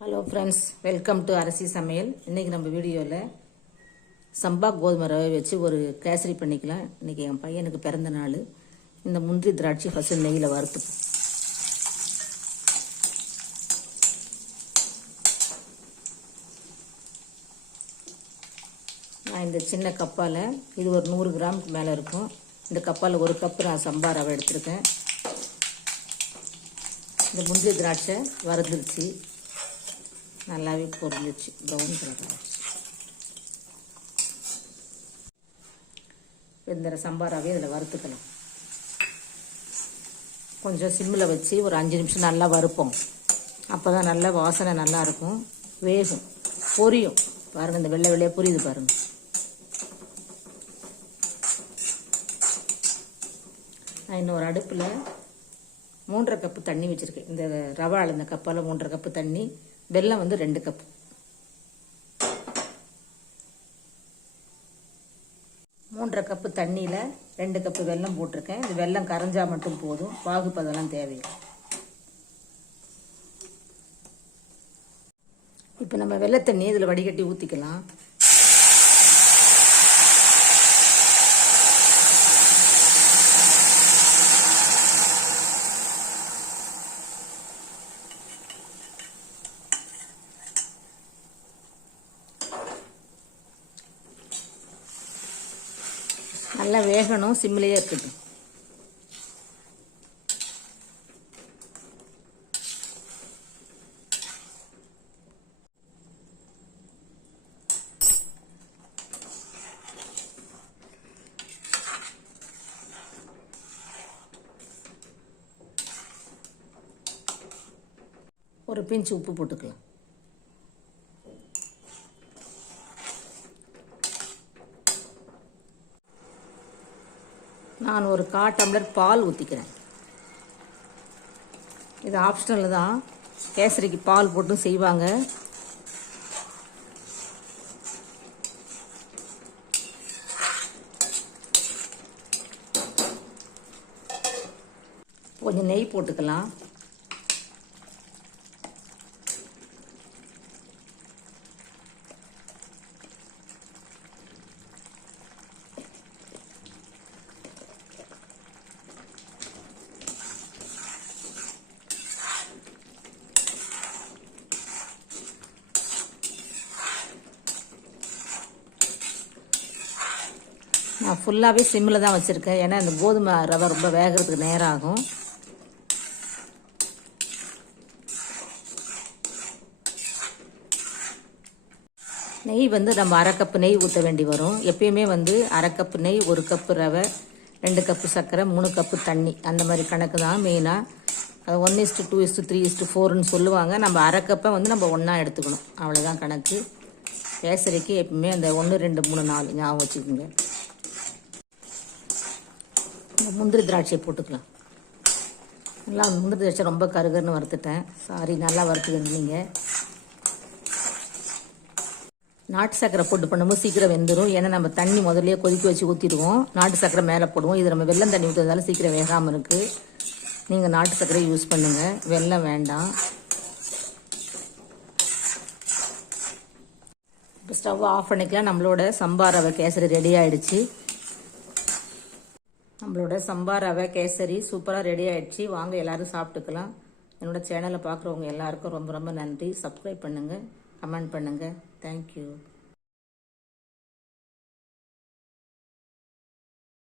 Hello friends, welcome to அரசி சமையல். இன்றைக்கி நம்ம வீடியோவில் சம்பா கோதுமை ரவை வச்சு ஒரு கேசரி பண்ணிக்கலாம். இன்றைக்கி என் பையனுக்கு பிறந்த நாள். இந்த முந்திரி திராட்சை ஃபஸ்ட்டு நெய்யில் வறுத்து நான் இந்த சின்ன கப்பால் இது ஒரு 100 கிராமுக்கு மேலே இருக்கும். இந்த கப்பால் ஒரு கப்பு நான் சம்பா ரவை எடுத்திருக்கேன். இந்த முந்திரி திராட்சை வறுத்துருச்சு, நல்லாவே பொரிஞ்சிச்சு, ப்ரௌன் கலர் ஆச்சு. இந்த சம்பாராவே இதில் வறுத்துக்கலாம். கொஞ்சம் சிம்மில் வச்சு ஒரு 5 நிமிஷம் நல்லா வறுப்போம். அப்போ தான் நல்லா வாசனை நல்லாயிருக்கும், வேகும், பொரியும். பாருங்கள், இந்த வெள்ளை வெள்ளையாக பொரியுது பாருங்கள். நான் இன்னொரு அடுப்பில் 3.5 கப்பு தண்ணி வச்சுருக்கேன். இந்த ரவை அளந்த கப்பால் 3.5 கப்பு தண்ணி, வெல்லம் 2 கப்பு. மூன்றரை கப்பு தண்ணியில் 2 கப்பு வெல்லம் போட்டிருக்கேன். இது வெல்லம் கரைஞ்சா மட்டும் போதும், பாகுப்பதெல்லாம் தேவையில்லை. இப்போ நம்ம வெள்ளை தண்ணி இதில் வடிகட்டி ஊற்றிக்கலாம். நல்லா வேகணும், சிம்மிலேயே இருக்கட்டும். ஒரு பிஞ்ச் உப்பு போட்டுக்கலாம். நான் ஒரு 1/4 டம்ளர் பால் ஊற்றிக்கிறேன். இது ஆப்ஷனல் தான், கேசரிக்கு பால் போட்டும் செய்வாங்க. கொஞ்சம் நெய் போட்டுக்கலாம். நான் ஃபுல்லாகவே சிம்மில் தான் வச்சுருக்கேன், ஏன்னா இந்த கோதுமை ரவை ரொம்ப வேகிறதுக்கு நேரம் ஆகும். நெய் நம்ம 1/2 கப்பு நெய் ஊற்ற வேண்டி வரும். எப்பயுமே 1/2 கப்பு நெய், 1 கப்பு ரவை, 2 கப்பு சர்க்கரை, 3 கப்பு தண்ணி, அந்த மாதிரி கணக்கு தான் மெயினாக. அது 1:2:3:4ன்னு சொல்லுவாங்க. நம்ம 1/2 கப்பை நம்ம ஒன்றா எடுத்துக்கணும், அவ்வளோதான் கணக்கு. கேசரிக்கு எப்பவுமே அந்த 1 2 3 4 ஞாபகம் வச்சுக்கோங்க. முந்திரி திராட்சை போட்டுக்கலாம். நல்லா முந்திரி திராட்சை ரொம்ப கருகருன்னு வறுத்துட்டேன், சாரி, நல்லா வறுத்துக்கிங்க. நாட்டு சர்க்கரை போட்டு பண்ணும்போது சீக்கிரம் வெந்துடும், ஏன்னா நம்ம தண்ணி முதல்லையே கொதிக்க வச்சு ஊற்றிடுவோம், நாட்டு சர்க்கரை மேலே போடுவோம். இது நம்ம வெல்லம் தண்ணி ஊற்றுறதால சீக்கிரம் வேகாமல் இருக்குது. நீங்கள் நாட்டு சர்க்கரை யூஸ் பண்ணுங்கள், வெல்லம் வேண்டாம். இப்போ ஸ்டவ் ஆஃப் பண்ணிக்கலாம். நம்மளோட சம்பா ரவை கேசரி ரெடி ஆகிடுச்சு. நம்மளோட சம்பா ரவை கேசரி சூப்பராக ரெடி ஆகிடுச்சு. வாங்க எல்லோரும் சாப்பிட்டுக்கலாம். என்னோட சேனலை பார்க்குறவங்க எல்லாருக்கும் ரொம்ப ரொம்ப நன்றி. சப்ஸ்கிரைப் பண்ணுங்கள், கமெண்ட் பண்ணுங்கள். தேங்க்யூ.